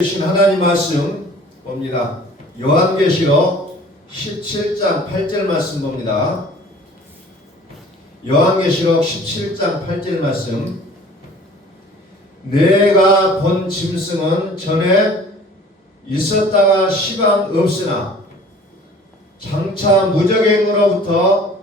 주신 하나님 말씀 봅니다. 요한계시록 17장 8절 말씀 봅니다. 요한계시록 17장 8절 말씀. 내가 본 짐승은 전에 있었다가 시방 없으나 장차 무적행으로부터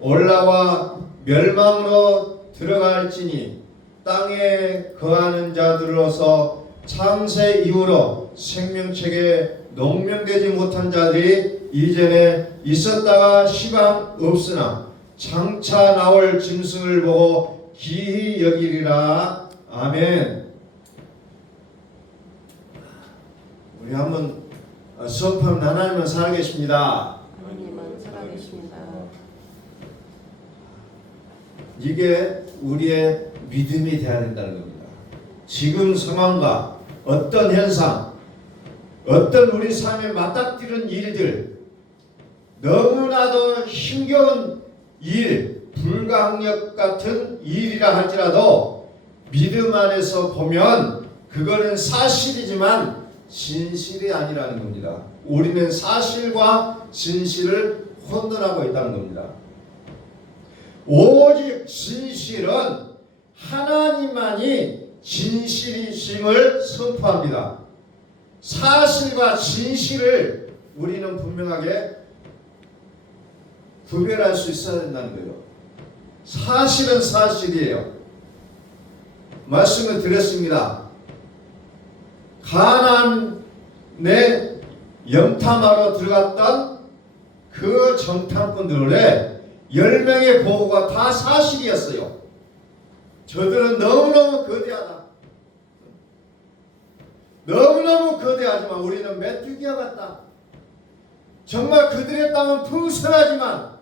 올라와 멸망으로 들어갈지니 땅에 거하는 자들로서 창세 이후로 생명책에 농명되지 못한 자들이 이전에 있었다가 시방 없으나 장차 나올 짐승을 보고 기히 여기리라. 아멘. 우리 한번 수업하면 하나님은 살아계십니다. 하나님은 살아계십니다. 이게 우리의 믿음이 되어야 된다는 겁니다. 지금 상황과 어떤 현상, 어떤 우리 삶에 맞닥뜨리는 일들, 너무나도 힘겨운 일, 불가항력 같은 일이라 할지라도 믿음 안에서 보면 그거는 사실이지만 진실이 아니라는 겁니다. 우리는 사실과 진실을 혼돈하고 있다는 겁니다. 오직 진실은 하나님만이 진실이심을 선포합니다. 사실과 진실을 우리는 분명하게 구별할 수 있어야 된다는 거예요. 사실은 사실이에요. 말씀을 드렸습니다. 가나안에 염탐하러 들어갔던 그 정탐꾼들의 10명의 보고가 다 사실이었어요. 저들은 너무너무 거대하다. 너무너무 거대하지만 우리는 메뚜기와 같다. 정말 그들의 땅은 풍성하지만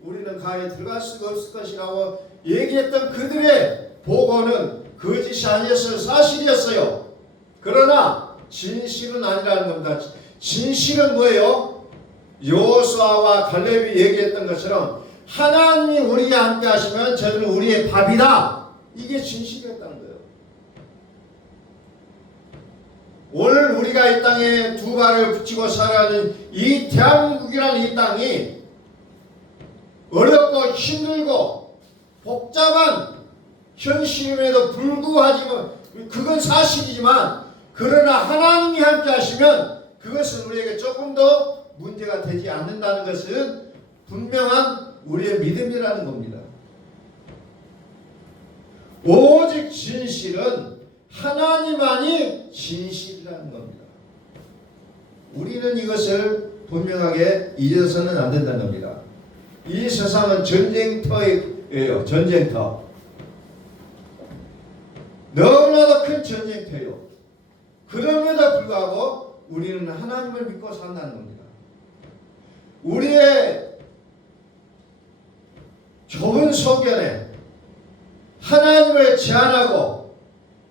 우리는 가에 들어갈 수가 없을 것이라고 얘기했던 그들의 보고는 거짓이 아니었어요. 사실이었어요. 그러나 진실은 아니라는 겁니다. 진실은 뭐예요? 여호수아와 갈렙이 얘기했던 것처럼 하나님이 우리와 함께 하시면 저들은 우리의 밥이다. 이게 진실이었다는 거예요. 오늘 우리가 이 땅에 두 발을 붙이고 살아가는 이 대한민국이라는 이 땅이 어렵고 힘들고 복잡한 현실임에도 불구하지만 그건 사실이지만 그러나 하나님이 함께 하시면 그것은 우리에게 조금 더 문제가 되지 않는다는 것은 분명한 우리의 믿음이라는 겁니다. 오직 진실은 하나님만이 진실이라는 겁니다. 우리는 이것을 분명하게 잊어서는 안 된다는 겁니다. 이 세상은 전쟁터예요. 전쟁터. 너무나도 큰 전쟁터예요. 그럼에도 불구하고 우리는 하나님을 믿고 산다는 겁니다. 우리의 좁은 소견에 하나님을 제한하고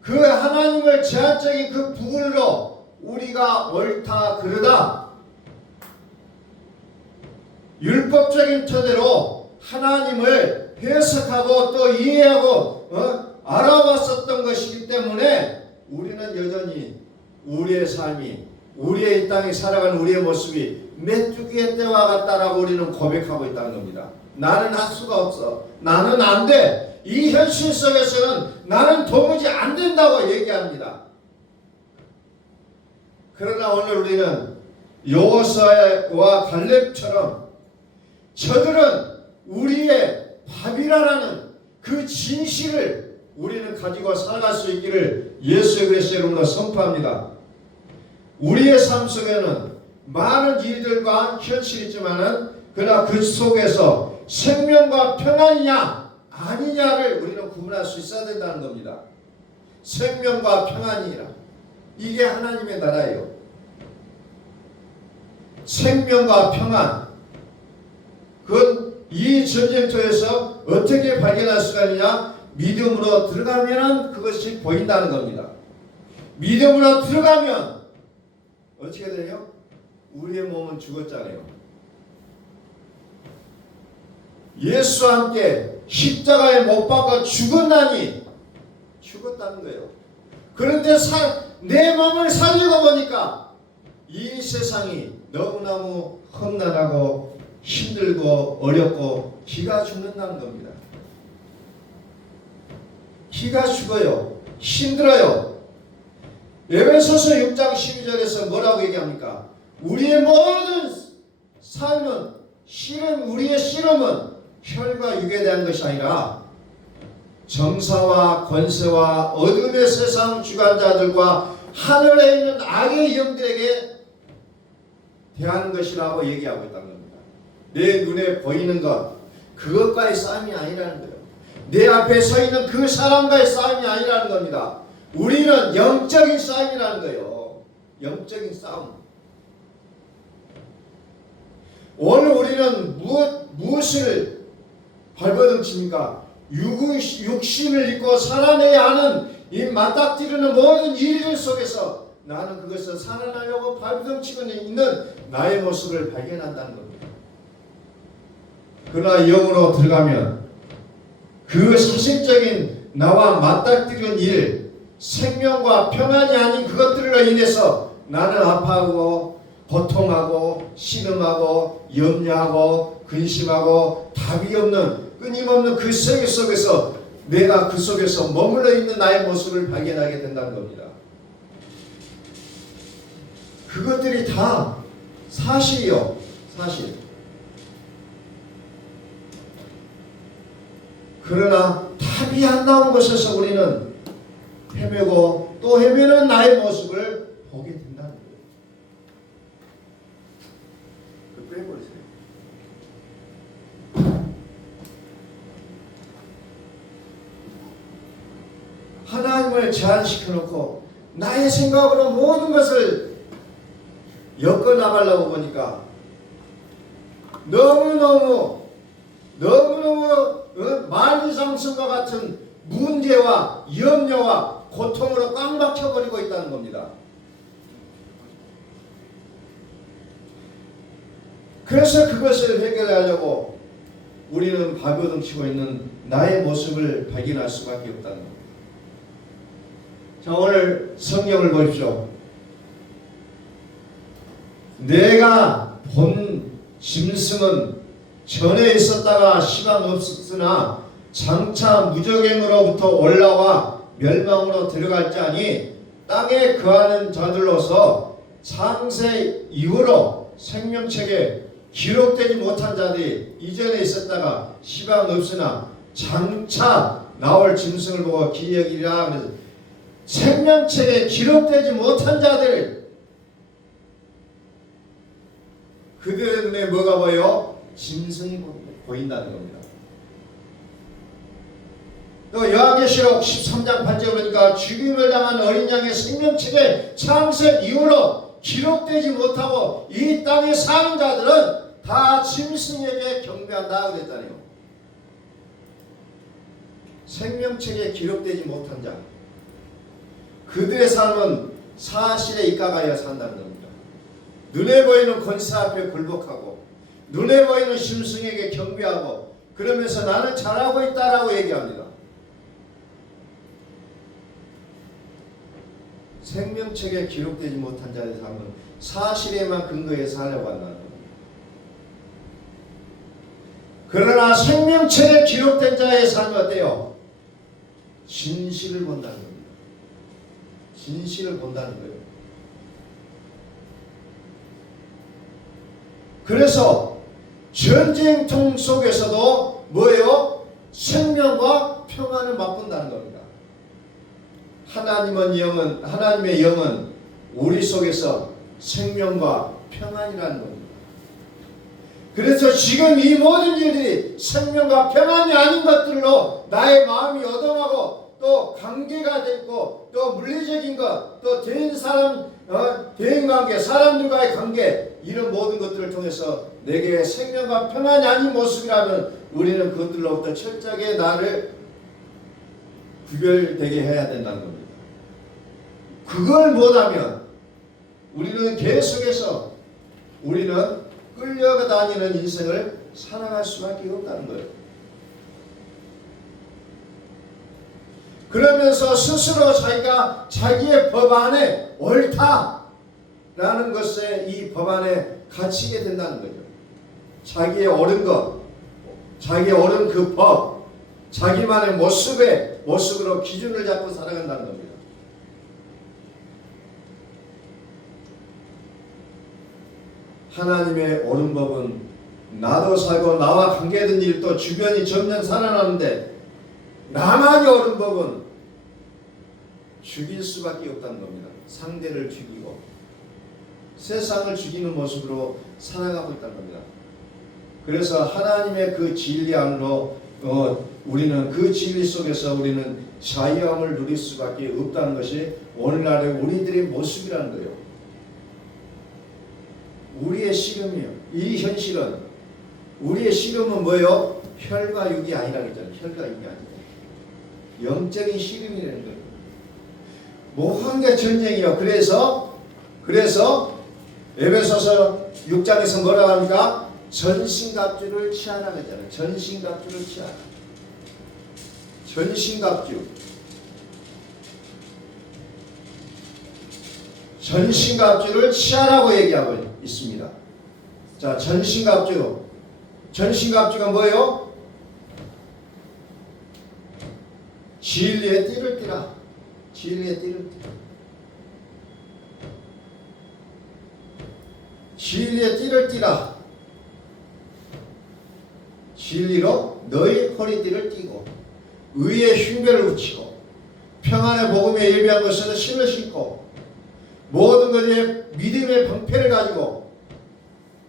그 하나님을 제한적인 그 부분으로 우리가 옳다 그르다 율법적인 토대로 하나님을 해석하고 또 이해하고 알아왔었던 것이기 때문에 우리는 여전히 우리의 삶이 우리의 이 땅에 살아가는 우리의 모습이 메뚜기의 때와 같다라고 우리는 고백하고 있다는 겁니다. 나는 할 수가 없어. 나는 안 돼. 이 현실 속에서는 나는 도무지 안 된다고 얘기합니다. 그러나 오늘 우리는 여호수아와 갈렙처럼 저들은 우리의 밥이라는 그 진실을 우리는 가지고 살아갈 수 있기를 예수 그리스도의 이름으로 선포합니다. 우리의 삶 속에는 많은 일들과 현실이 있지만은 그러나 그 속에서 생명과 평안이냐 아니냐를 우리는 구분할 수 있어야 된다는 겁니다. 생명과 평안이라 이게 하나님의 나라예요. 생명과 평안 그건 이 전쟁터에서 어떻게 발견할 수가 있느냐? 믿음으로 들어가면 그것이 보인다는 겁니다. 믿음으로 들어가면 어떻게 되요? 우리의 몸은 죽었잖아요. 예수와 함께 십자가에 못 박아 죽었다는 거예요. 그런데 내 몸을 살리고 보니까 이 세상이 너무너무 험난하고 힘들고 어렵고 기가 죽는다는 겁니다. 기가 죽어요. 힘들어요. 에베소서 6장 12절에서 뭐라고 얘기합니까? 우리의 모든 삶은 우리의 씨름은 혈과 육에 대한 것이 아니라 정사와 권세와 어둠의 세상 주관자들과 하늘에 있는 악의 영들에게 대하는 것이라고 얘기하고 있다는 겁니다. 내 눈에 보이는 것, 그것과의 싸움이 아니라는 거예요. 내 앞에 서 있는 그 사람과의 싸움이 아니라는 겁니다. 우리는 영적인 싸움이라는 거예요. 영적인 싸움. 오늘 우리는 무엇을 발버둥칩니까? 육신을 입고 살아내야 하는 이 맞닥뜨리는 모든 일들 속에서 나는 그것을 살아나려고 발버둥치고 있는 나의 모습을 발견한다는 겁니다. 그러나 영으로 들어가면 그 사실적인 나와 맞닥뜨리는 일, 생명과 평안이 아닌 그것들로 인해서 나는 아파하고 고통하고 신음하고 염려하고 근심하고 답이 없는 끊임없는 그 세계 속에서 내가 그 속에서 머물러 있는 나의 모습을 발견하게 된다는 겁니다. 그것들이 다 사실이요. 사실. 그러나 답이 안 나온 곳에서 우리는 헤매고 또 헤매는 나의 모습을 보게 된다는 거예요. 빼버리세요. 하나님을 제한시켜 놓고 나의 생각으로 모든 것을 엮어나가려고 보니까 너무너무 만리장성과 같은 문제와 염려와 고통으로 꽉 막혀버리고 있다는 겁니다. 그래서 그것을 해결하려고 우리는 발버둥치고 있는 나의 모습을 발견할 수밖에 없다는 겁니다. 자, 오늘 성경을 보십시오. 내가 본 짐승은 전에 있었다가 시간 없으나 장차 무적행으로부터 올라와 멸망으로 들어갈 자니 땅에 거하는 자들로서 창세 이후로 생명책에 기록되지 못한 자들이 이전에 있었다가 시간 없으나 장차 나올 짐승을 보고 기억이라. 그래서 생명책에 기록되지 못한 자들, 그들의 눈에 뭐가 보여? 짐승이 보인다는 겁니다. 또 요한계시록 13장 8절 보니까 죽임을 당한 어린 양의 생명책에 창세 이후로 기록되지 못하고 이 땅에 사는 자들은 다 짐승에게 경배한다 그랬잖아요. 생명책에 기록되지 못한 자, 그들의 삶은 사실에 입각하여 산다는 겁니다. 눈에 보이는 권세 앞에 굴복하고 눈에 보이는 짐승에게 경배하고 그러면서 나는 잘하고 있다라고 얘기합니다. 생명책에 기록되지 못한 자의 삶은 사실에만 근거해서 하려고 한다는 겁니다. 그러나 생명책에 기록된 자의 삶이 어때요? 진실을 본다는 겁니다. 진실을 본다는 거예요. 그래서 전쟁통 속에서도 뭐예요? 생명과 평안을 맛본다는 겁니다. 하나님의 영은 우리 속에서 생명과 평안이라는 겁니다. 그래서 지금 이 모든 일들이 생명과 평안이 아닌 것들로 나의 마음이 어동하고 또 관계가 되고 또 물리적인 것, 또 대인관계, 사람들과의 관계, 이런 모든 것들을 통해서 내게 생명과 평안이 아닌 모습이라면 우리는 그것들로부터 철저하게 나를 구별되게 해야 된다는 겁니다. 그걸 못하면 우리는 계속해서 우리는 끌려다니는 인생을 살아갈 수밖에 없다는 거예요. 그러면서 스스로 자기가 자기의 법 안에 옳다라는 것에 이 법 안에 갇히게 된다는 거죠. 자기의 옳은 것, 자기의 옳은 그 법, 자기만의 모습으로 기준을 잡고 살아간다는 겁니다. 하나님의 옳은 법은 나도 살고 나와 관계된 일도 주변이 점점 살아나는데 나만이 옳은 법은 죽일 수밖에 없다는 겁니다. 상대를 죽이고 세상을 죽이는 모습으로 살아가고 있다는 겁니다. 그래서 하나님의 그 진리 안으로 우리는 그 진리 속에서 우리는 자유함을 누릴 수밖에 없다는 것이 오늘날의 우리들의 모습이라는 거예요. 우리의 씨름이요. 이 현실은 우리의 씨름은 뭐예요? 혈과 육이 아니라고 했잖아요. 혈과 육이 아니라 영적인 씨름이라는 거예요. 모든 게 전쟁이요. 그래서 에베소서 6장에서 뭐라고 합니까? 전신갑주를 취하라고 했잖아요. 전신갑주를 취하라. 전신갑주를 취하라고 얘기하고 있습니다. 자, 전신갑주가 뭐예요? 진리의 띠를 띠라. 진리의 띠를 띠라. 진리의 띠를 띠라. 진리로 너희 허리띠를 띠고 의의 흉배를 붙이고 평안의 복음에 예비한 것은 신을 신고 모든 것에 믿음의 방패를 가지고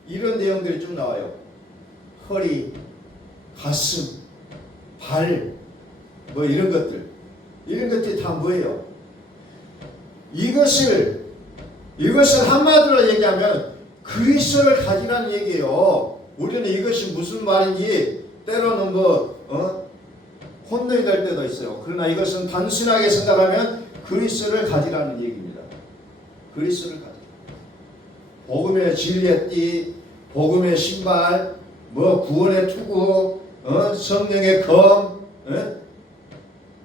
이런 내용들이 좀 나와요. 허리, 가슴, 발, 뭐 이런 것들이 다 뭐예요? 이것을 한마디로 얘기하면 그리스도를 가지라는 얘기예요. 우리는 이것이 무슨 말인지 때로는 혼동이 될 때도 있어요. 그러나 이것은 단순하게 생각하면 그리스도를 가지라는 얘기입니다. 그리스도를 가지. 복음의 진리의 띠, 복음의 신발, 구원의 투구, 성령의 검,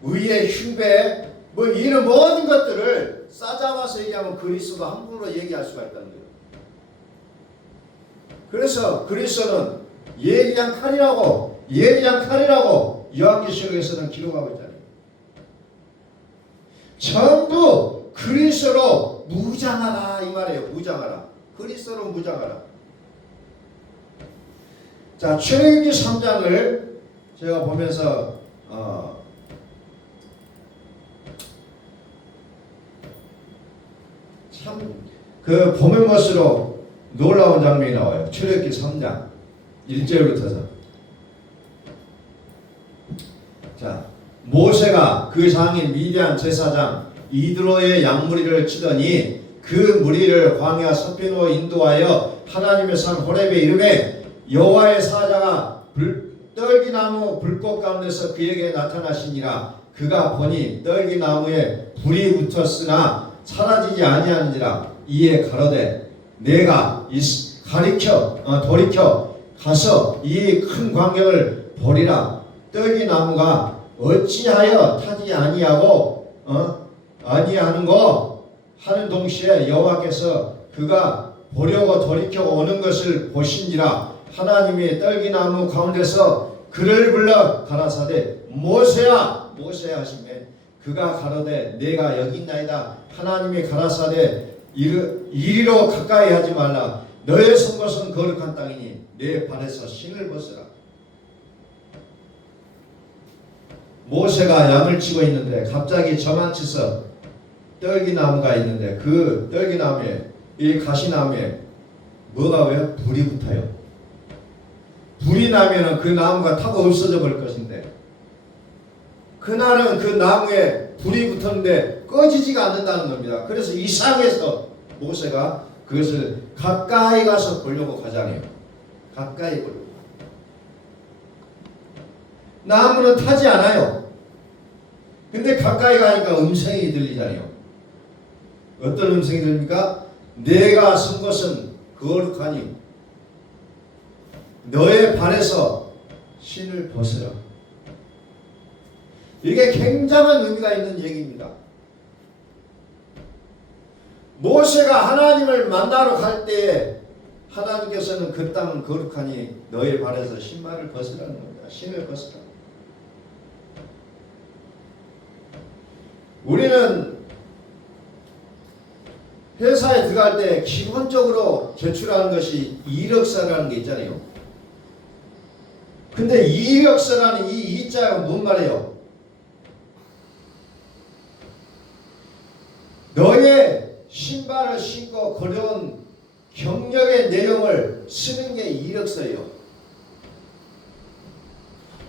의의 흉배, 이런 모든 것들을 싸잡아서 얘기하면 그리스도가 함부로 얘기할 수가 있다는 거예요. 그래서 그리스도는 예리한 칼이라고 요한계시록에서는 기록하고 있잖아요. 전부 그리스도로 무장하라 이 말이에요. 무장하라. 그리스도로 무장하라. 자, 출애굽기 3장을 제가 보면서 참 그 보는 것으로 놀라운 장면이 나와요. 출애굽기 3장 1절부터서. 자, 모세가 그 장인 미디안 제사장 이드로의 양무리를 치더니 그 무리를 광야 서편으로 인도하여 하나님의 산 호렙에 이르매 여호와의 사자가 떨기나무 불꽃 가운데서 그에게 나타나시니라. 그가 보니 떨기나무에 불이 붙었으나 사라지지 아니하는지라. 이에 가로되 내가 돌이켜 가서 이 큰 광경을 보리라. 떨기나무가 어찌하여 타지 아니하는고 하는 동시에 여호와께서 그가 보려고 돌이켜 오는 것을 보신지라. 하나님이 떨기나무 가운데서 그를 불러 가라사대 모세야 하시매 그가 가로되 내가 여기 있나이다. 하나님이 가라사대 이리로 가까이 하지 말라. 너의 선 곳은 거룩한 땅이니 내 발에서 신을 벗으라. 모세가 양을 치고 있는데 갑자기 저만치서 떨기나무가 있는데 그 떨기나무에 이 가시나무에 뭐가 왜 불이 붙어요. 불이 나면은 그 나무가 타고 없어져 버릴 것인데 그날은 그 나무에 불이 붙었는데 꺼지지가 않는다는 겁니다. 그래서 이상해서 모세가 그것을 가까이 가서 보려고 가잖아요. 가까이 보려고. 나무는 타지 않아요. 근데 가까이 가니까 음성이 들리잖아요. 어떤 음성이 들립니까? 내가 선 것은 거룩하니 너의 발에서 신을 벗으라. 이게 굉장한 의미가 있는 얘기입니다. 모세가 하나님을 만나러 갈 때에 하나님께서는 그 땅은 거룩하니 너의 발에서 신발을 벗으라는 겁니다. 신을 벗으라. 우리는 회사에 들어갈 때 기본적으로 제출하는 것이 이력서라는 게 있잖아요. 근데 이력서라는 이 이자가 뭔 말이에요? 너의 신발을 신고 걸어온 경력의 내용을 쓰는 게 이력서예요.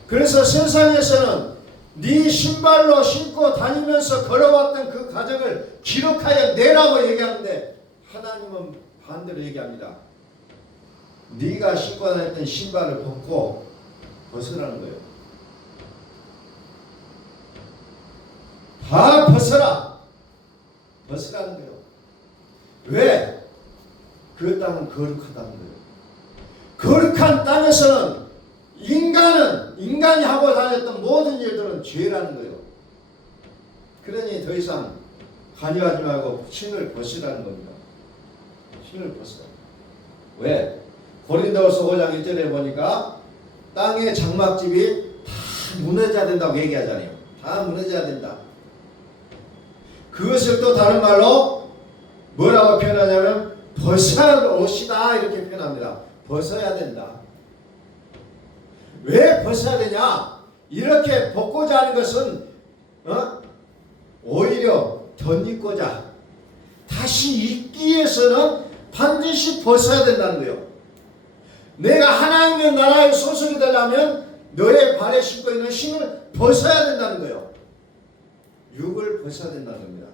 그래서 세상에서는 네 신발로 신고 다니면서 걸어왔던 그 과정을 기록하여 내라고 얘기하는데 하나님은 반대로 얘기합니다. 네가 신고 다녔던 신발을 벗으라는 거예요. 다 벗으라는 거예요. 왜? 그 땅은 거룩하다는 거예요. 거룩한 땅에서는 인간이 하고 다녔던 모든 일들은 죄라는 거예요. 그러니 더 이상 관여하지 말고 신을 벗으라는 겁니다. 신을 벗으라. 왜? 고린도후서 5장 1절에 보니까 땅의 장막집이 다 무너져야 된다고 얘기하잖아요. 다 무너져야 된다. 그것을 또 다른 말로 뭐라고 표현하냐면 벗어야 옷이다 이렇게 표현합니다. 벗어야 된다. 왜 벗어야 되냐? 이렇게 벗고자 하는 것은 오히려 덧입고자 다시 입기 위해서는 반드시 벗어야 된다는 거예요. 내가 하나님의 나라의 소속이 되려면 너의 발에 신고 있는 신을 벗어야 된다는 거예요. 육을 벗어야 된다는 겁니다.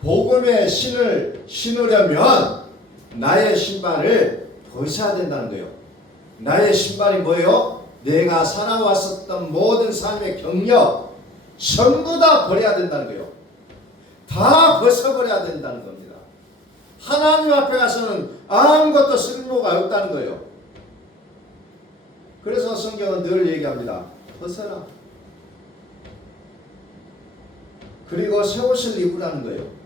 복음의 신을 신으려면 나의 신발을 벗어야 된다는 거예요. 나의 신발이 뭐예요? 내가 살아왔었던 모든 삶의 경력 전부 다 버려야 된다는 거예요. 다 벗어버려야 된다는 겁니다. 하나님 앞에 가서는 아무것도 쓸모가 없다는 거예요. 그래서 성경은 늘 얘기합니다. 벗어라. 그리고 새 옷을 입으라는 거예요.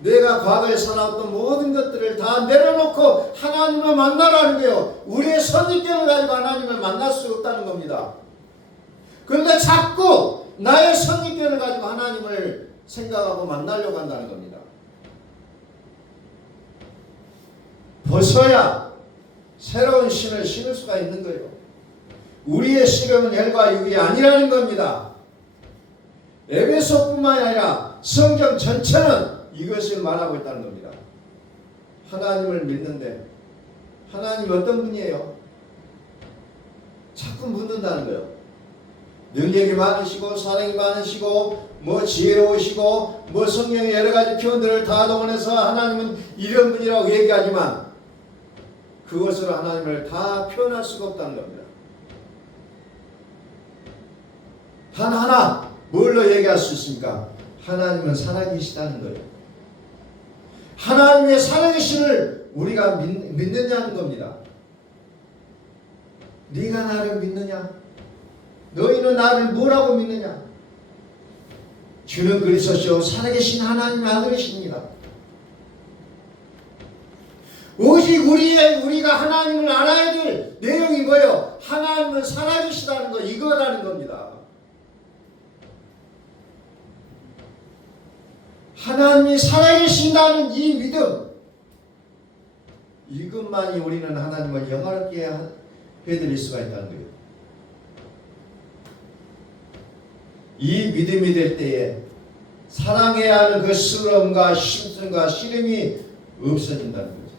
내가 과거에 살아왔던 모든 것들을 다 내려놓고 하나님을 만나라는 거예요. 우리의 선입견을 가지고 하나님을 만날 수 없다는 겁니다. 그런데 자꾸 나의 선입견을 가지고 하나님을 생각하고 만나려고 한다는 겁니다. 벗어야 새로운 신을 신을 수가 있는 거예요. 우리의 씨름은 혈과 육이 아니라는 겁니다. 에베소뿐만 아니라 성경 전체는 이것을 말하고 있다는 겁니다. 하나님을 믿는데 하나님 어떤 분이에요? 자꾸 묻는다는 거예요. 능력이 많으시고 사랑이 많으시고 뭐 지혜로우시고 뭐 성령의 여러 가지 표현들을 다 동원해서 하나님은 이런 분이라고 얘기하지만 그것으로 하나님을 다 표현할 수가 없다는 겁니다. 단 하나 뭘로 얘기할 수 있습니까? 하나님은 살아계시다는 거예요. 하나님의 살아계심을 우리가 믿느냐는 겁니다. 네가 나를 믿느냐? 너희는 나를 뭐라고 믿느냐? 주는 그리스도시요 살아계신 하나님의 아들이십니다. 오직 우리가 하나님을 알아야 될 내용이 뭐예요? 하나님은 살아계시다는 거 이거라는 겁니다. 하나님이 살아계신다는 이 믿음, 이것만이 우리는 하나님을 영화롭게 해드릴 수가 있다는 거예요. 이 믿음이 될 때에 사랑해야 하는 그 스러움과 심성과 씨름이 없어진다는 거죠.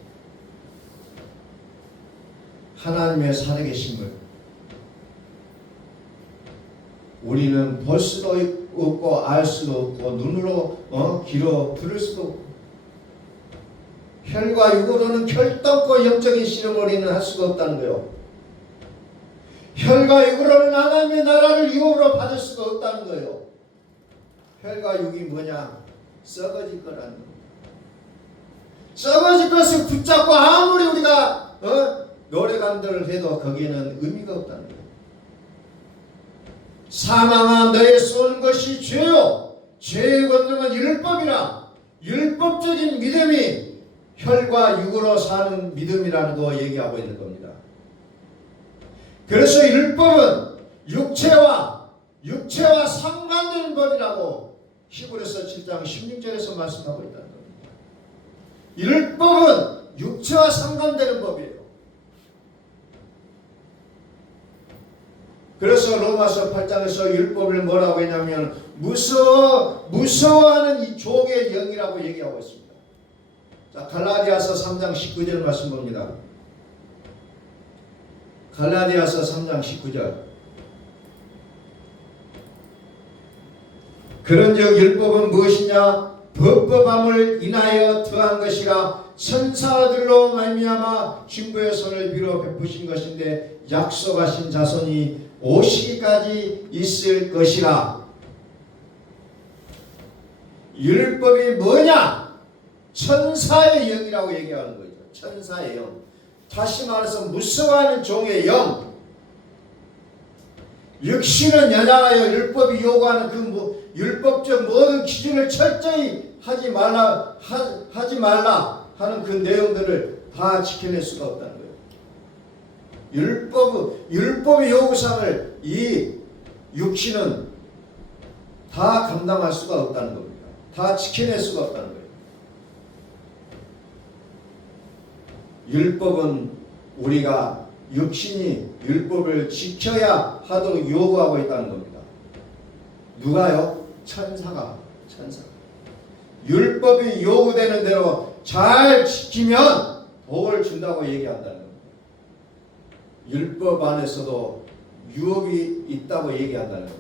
하나님의 살아계심을 우리는 볼 수도 없고 알 수도 없고 눈으로 귀로 들을 수도 없고 혈과 육으로는 결단코 영적인 씨름을 우리는 할 수가 없다는 거예요. 혈과 육으로는 하나님의 나라를 유업으로 받을 수가 없다는 거예요. 혈과 육이 뭐냐? 썩어질 거라는 겁니다. 썩어질 것을 붙잡고 아무리 우리가 노래간들을 해도 거기에는 의미가 없다는 거예요. 사망아 너의 쏜 것이 죄요 죄의 권능은 율법이라. 율법적인 믿음이 혈과 육으로 사는 믿음이라는 거 얘기하고 있는 겁니다. 그래서 율법은 육체와 상관되는 법이라고 히브리서 7장 16절에서 말씀하고 있다는 겁니다. 율법은 육체와 상관되는 법이에요. 그래서 로마서 8장에서 율법을 뭐라고 했냐면 무서워하는 이 종의 영이라고 얘기하고 있습니다. 자, 갈라디아서 3장 19절 말씀 봅니다. 갈라디아서 3장 19절. 그런즉 율법은 무엇이냐? 법법함을 인하여 더한 것이라. 천사들로 말미암아 신부의 손을 빌어 베푸신 것인데 약속하신 자손이 오시기까지 있을 것이라. 율법이 뭐냐? 천사의 영이라고 얘기하는 거죠. 천사의 영. 다시 말해서 무서워하는 종의 영. 육신은 연약하여 율법이 요구하는 그 율법적 모든 기준을 철저히 하지 말라 하는 그 내용들을 다 지켜낼 수가 없다는 거예요. 율법의 요구사항을 이 육신은 다 감당할 수가 없다는 겁니다. 다 지켜낼 수가 없다는 거예요. 율법은 우리가 육신이 율법을 지켜야 하도록 요구하고 있다는 겁니다. 누가요? 천사가. 율법이 요구되는 대로 잘 지키면 복을 준다고 얘기한다는 겁니다. 율법 안에서도 유업이 있다고 얘기한다는 거죠.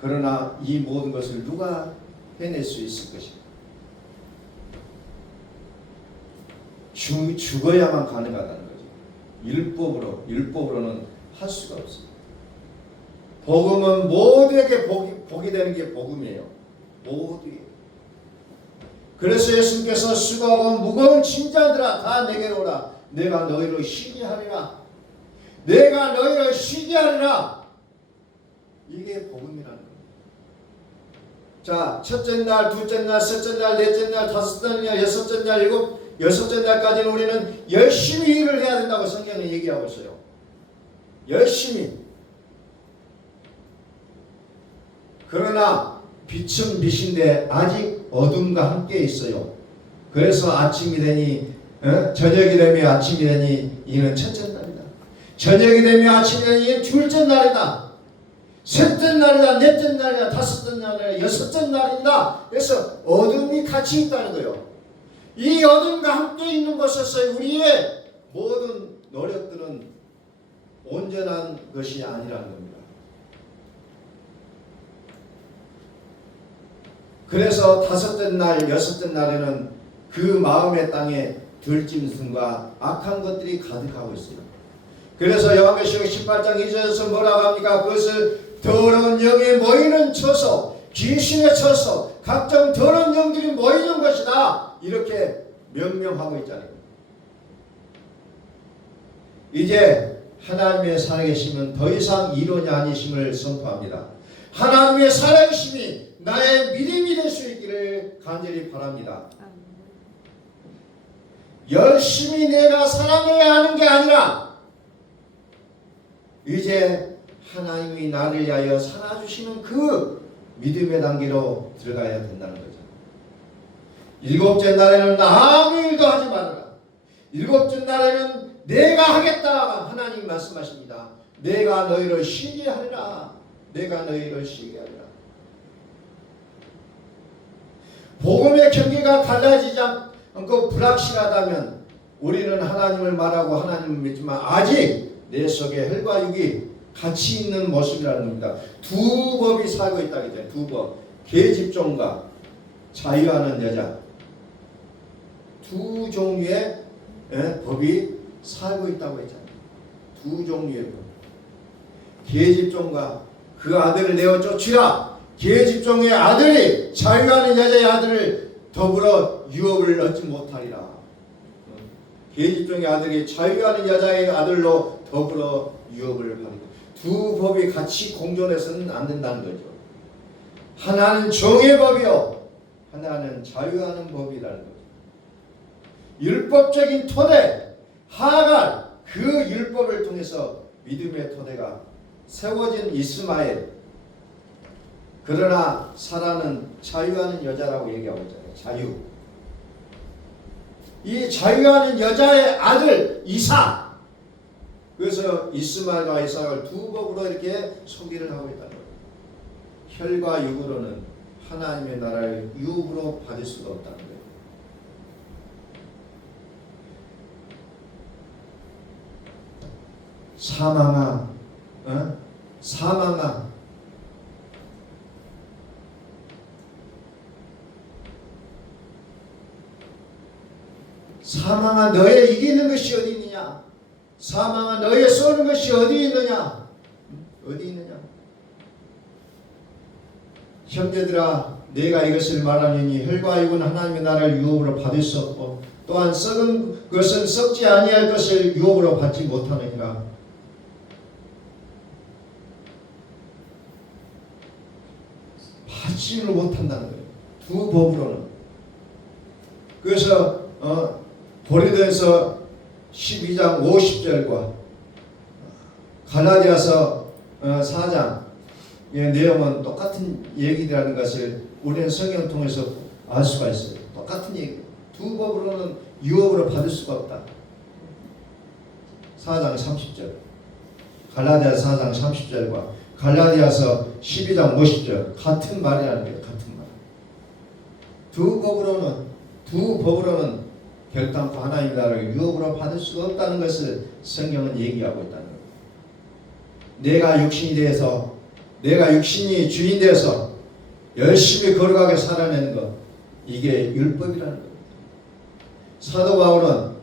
그러나 이 모든 것을 누가 해낼 수 있을 것인가? 죽어야만 가능하다는 거죠. 율법으로는 할 수가 없습니다. 복음은 모두에게 복이 되는 게 복음이에요. 모두에게. 그래서 예수님께서 수고하고 무거운 짐자들아 다 내게로 오라. 내가 너희를 쉬게 하리라. 내가 너희를 쉬게 하리라. 이게 복음이라는 겁니다. 자, 첫째 날, 둘째 날, 셋째 날, 넷째 날, 다섯째 날, 여섯째 날, 여섯째 날까지는 우리는 열심히 일을 해야 된다고 성경은 얘기하고 있어요. 열심히. 그러나 빛은 빛인데 아직 어둠과 함께 있어요. 그래서 아침이 되니 저녁이 되며 아침이 되니 이는 첫째 날이다. 저녁이 되며 아침이 되니 이는 둘째 날이다. 셋째 날이다. 넷째 날이다. 다섯째 날이다. 여섯째 날이다. 그래서 어둠이 같이 있다는 거예요. 이 어둠과 함께 있는 것에서 우리의 모든 노력들은 온전한 것이 아니라는 겁니다. 그래서 다섯째 날, 여섯째 날에는 그 마음의 땅에 들짐승과 악한 것들이 가득하고 있어요. 그래서 요한계시록 18장 2절에서 뭐라고 합니까? 그것을 더러운 영에 모이는 처소, 귀신의 처소, 각종 더러운 영들이 모이는 것이다. 이렇게 명명하고 있잖아요. 이제 하나님의 살아계심은 더 이상 이론이 아니심을 선포합니다. 하나님의 살아계심이 나의 믿음이 될 수 있기를 간절히 바랍니다. 열심히 내가 살아내야 하는 게 아니라 이제 하나님이 나를 위하여 살아주시는 그 믿음의 단계로 들어가야 된다는 거죠. 일곱째 날에는 아무 일도 하지 말아라. 일곱째 날에는 내가 하겠다. 하나님 말씀하십니다. 내가 너희를 쉬게 하리라. 내가 너희를 쉬게 하리라. 복음의 경계가 갈라지지 않고 불확실하다면 우리는 하나님을 말하고 하나님을 믿지만 아직 내 속에 혈과 육이 같이 있는 모습이라는 겁니다. 두 법이 살고 있다고 했잖아요. 두 법. 계집종과 자유하는 여자. 두 종류의 법이 살고 있다고 했잖아요. 두 종류의 법. 계집종과 그 아들을 내어 쫓으라. 계집종의 아들이 자유하는 여자의 아들을 더불어 유업을 얻지 못하리라. 계집종의 아들이 자유하는 여자의 아들로 더불어 유업을 받고, 두 법이 같이 공존해서는 안 된다는 거죠. 하나는 정의 법이요, 하나는 자유하는 법이라는 거죠. 율법적인 토대 하갈, 그 율법을 통해서 믿음의 토대가 세워진 이스마엘. 그러나 사라는 자유하는 여자라고 얘기하고 있잖아요. 자유. 이 자유하는 여자의 아들 이삭. 그래서 이스마엘과 이삭을 두 법으로 이렇게 소개를 하고 있다는 거예요. 혈과 육으로는 하나님의 나라를 유업으로 받을 수가 없다는 거예요. 사망아, 사망아, 사망아, 너의 이기는 것이 어디 있느냐? 사망아, 너의 쏘는 것이 어디 있느냐? 어디 있느냐? 형제들아, 내가 이것을 말하노니 혈과 육은 하나님의 나라를 유업으로 받을 수 없고 또한 썩은 것은 썩지 아니할 것을 유업으로 받지 못하느니라. 받지를 못한다는 거예요. 두 법으로는. 그래서 고린도전서 12장 50절과 갈라디아서 4장 내용은 똑같은 얘기라는 것을 우리는 성경을 통해서 알 수가 있어요. 똑같은 얘기. 두 법으로는 유업으로 받을 수가 없다. 4장 30절, 갈라디아서 4장 30절과 갈라디아서 12장 50절 같은 말이라는 거예요. 같은 말. 두 법으로는 결단코 하나님의 나라를 유업으로 받을 수가 없다는 것을 성경은 얘기하고 있다는 거예요. 내가 육신이 주인 되어서 열심히 거룩하게 살아내는 것, 이게 율법이라는 거예요. 사도 바울은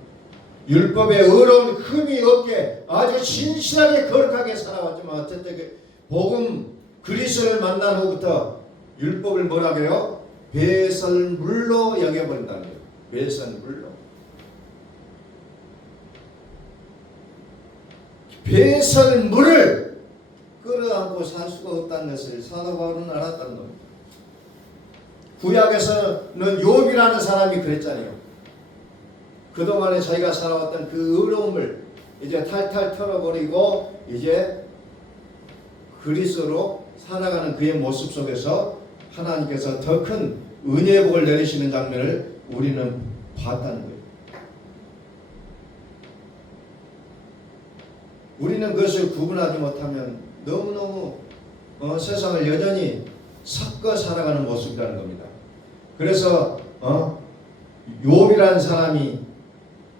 율법에 의로운 흠이 없게 아주 신실하게 거룩하게 살아왔지만 어쨌든 그 복음 그리스도를 만난 후부터 율법을 뭐라고 해요? 배설물로 여겨버린다는 거예요. 배설물로. 배설물을 끌어안고 살 수가 없다는 것을 사도 바울은 알았다는 겁니다. 구약에서는 욥이라는 사람이 그랬잖아요. 그동안에 자기가 살아왔던 그 의로움을 이제 탈탈 털어버리고 이제 그리스도로 살아가는 그의 모습 속에서 하나님께서 더 큰 은혜의 복을 내리시는 장면을 우리는 봤다는 거예요. 우리는 그것을 구분하지 못하면 너무너무 세상을 여전히 섞어 살아가는 모습이라는 겁니다. 그래서 욥이라는 사람이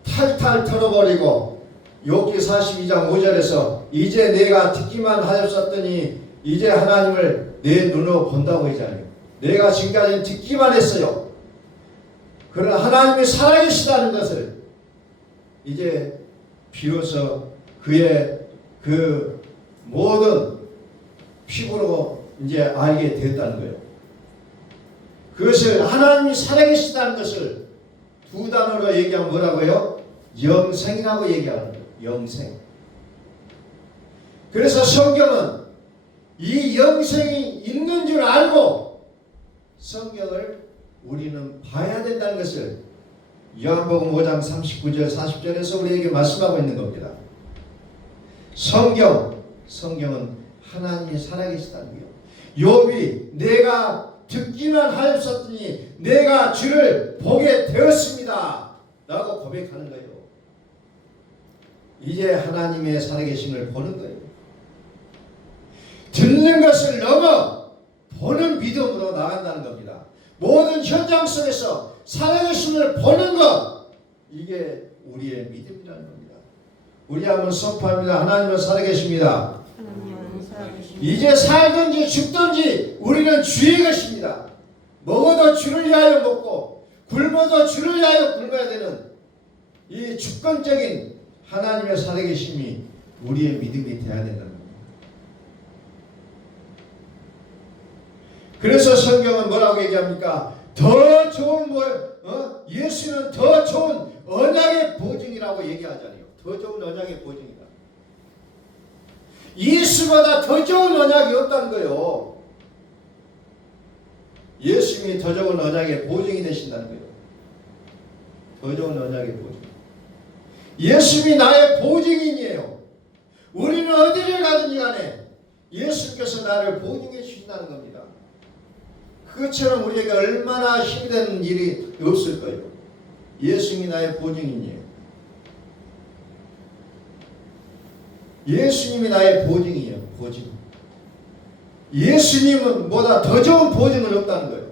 탈탈 털어버리고 욥기 42장 5절에서 이제 내가 듣기만 하였었더니 이제 하나님을 내 눈으로 본다고 하잖아요. 내가 지금까지 듣기만 했어요. 그러나 하나님이 살아계시다는 것을 이제 비로소 그의 그 모든 피부로 이제 알게 됐다는 거예요. 그것을 하나님이 살아계시다는 것을 두 단어로 얘기하면 뭐라고요? 영생이라고 얘기하는 거예요. 영생. 그래서 성경은 이 영생이 있는 줄 알고 성경을 우리는 봐야 된다는 것을 요한복음 5장 39절 40절에서 우리에게 말씀하고 있는 겁니다. 성경은 하나님이 살아계시다는 거예요. 욥이 내가 듣기만 하였었더니 내가 주를 보게 되었습니다 라고 고백하는 거예요. 이제 하나님의 살아계심을 보는 거예요. 듣는 것을 넘어 보는 믿음으로 나간다는 겁니다. 모든 현장 속에서 살아계심을 보는 것, 이게 우리의 믿음이라는 겁니다. 우리 한번 선포합니다. 하나님은 살아계십니다. 이제 살든지 죽든지 우리는 주의 것입니다. 먹어도 주를 위하여 먹고 굶어도 주를 위하여 굶어야 되는 이 주권적인 하나님의 살아계심이 우리의 믿음이 되어야 된다는 겁니다. 그래서 성경은 뭐라고 얘기합니까? 더 좋은 예수는 더 좋은 언약의 보증이라고 얘기하잖아요. 더 좋은 언약의 보증이다. 예수보다 더 좋은 언약이 없다는 거예요. 예수님이 더 좋은 언약의 보증이 되신다는 거예요. 더 좋은 언약의 보증. 예수님이 나의 보증인이에요. 우리는 어디를 가든지 간에 예수님께서 나를 보증해 주신다는 겁니다. 그것처럼 우리에게 얼마나 힘이 되는 일이 없을 거예요. 예수님이 나의 보증인이에요. 예수님이 나의 보증이에요. 보증. 예수님보다 더 좋은 보증은 없다는 거예요.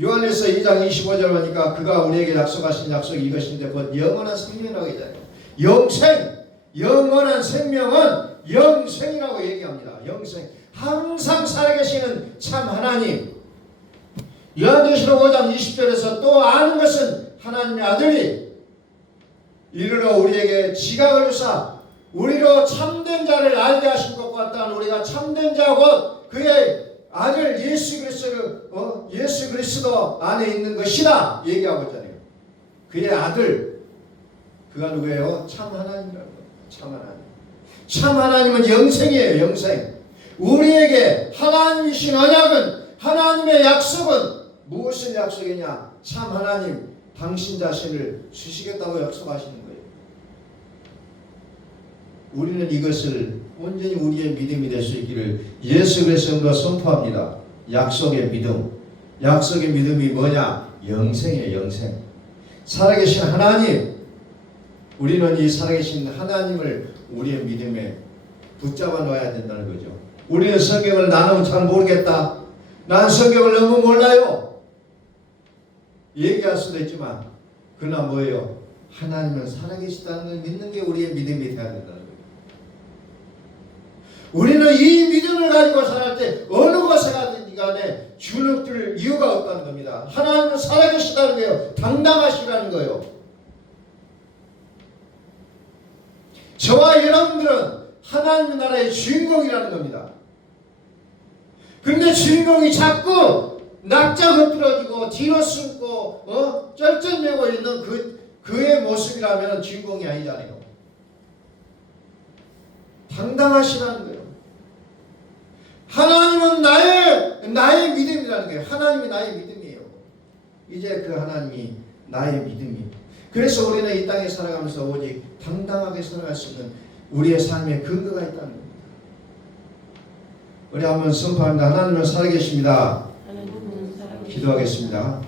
요한에서 2장 25절 보니까 그가 우리에게 약속하신 약속이 이것인데 곧 영원한 생명이라고 얘기해요. 영생, 영원한 생명은 영생이라고 얘기합니다. 영생. 항상 살아계시는 참 하나님. 요한계시록 5장 20절에서 또 아는 것은 하나님의 아들이 이르러 우리에게 지각을 주사 우리로 참된 자를 알게 하신 것과 같다는 우리가 참된 자 곧 그의 아들 예수 그리스도 안에 있는 것이다 얘기하고 있잖아요. 그의 아들 그가 누구예요? 참 하나님이라고 합니다. 참 하나님. 참 하나님은 영생이에요. 영생. 우리에게 하나님이신 언약은 하나님의 약속은 무엇을 약속이냐? 참 하나님 당신 자신을 주시겠다고 약속하시는 거예요. 우리는 이것을 온전히 우리의 믿음이 될 수 있기를 예수 그리스도로 선포합니다. 약속의 믿음. 약속의 믿음이 뭐냐? 영생이에요. 영생. 살아계신 하나님. 우리는 이 살아계신 하나님을 우리의 믿음에 붙잡아 놔야 된다는 거죠. 우리는 성경을 나는 잘 모르겠다. 난 성경을 너무 몰라요. 얘기할 수도 있지만 그러나 뭐예요? 하나님은 살아계시다는 걸 믿는 게 우리의 믿음이 되어야 된다는 거예요. 우리는 이 믿음을 가지고 살아갈 때 어느 곳에 가든지 간에 주눅들 이유가 없다는 겁니다. 하나님은 살아계시다는 거예요. 당당하시라는 거예요. 저와 여러분들은 하나님의 나라의 주인공이라는 겁니다. 그런데 주인공이 자꾸 낙자 흩어지고 뒤로 숨고 쩔쩔매고 있는 그의 모습이라면 주인공이 아니잖아요. 당당하시라는 거예요. 하나님은 나의 믿음이라는 거예요. 하나님이 나의 믿음이에요. 이제 그 하나님이 나의 믿음이에요. 그래서 우리는 이 땅에 살아가면서 오직 당당하게 살아갈 수 있는 우리의 삶의 근거가 있다는 겁니다. 우리 한번 선포합니다. 하나님은 살아계십니다. 하나님은 살아계십니다. 기도하겠습니다.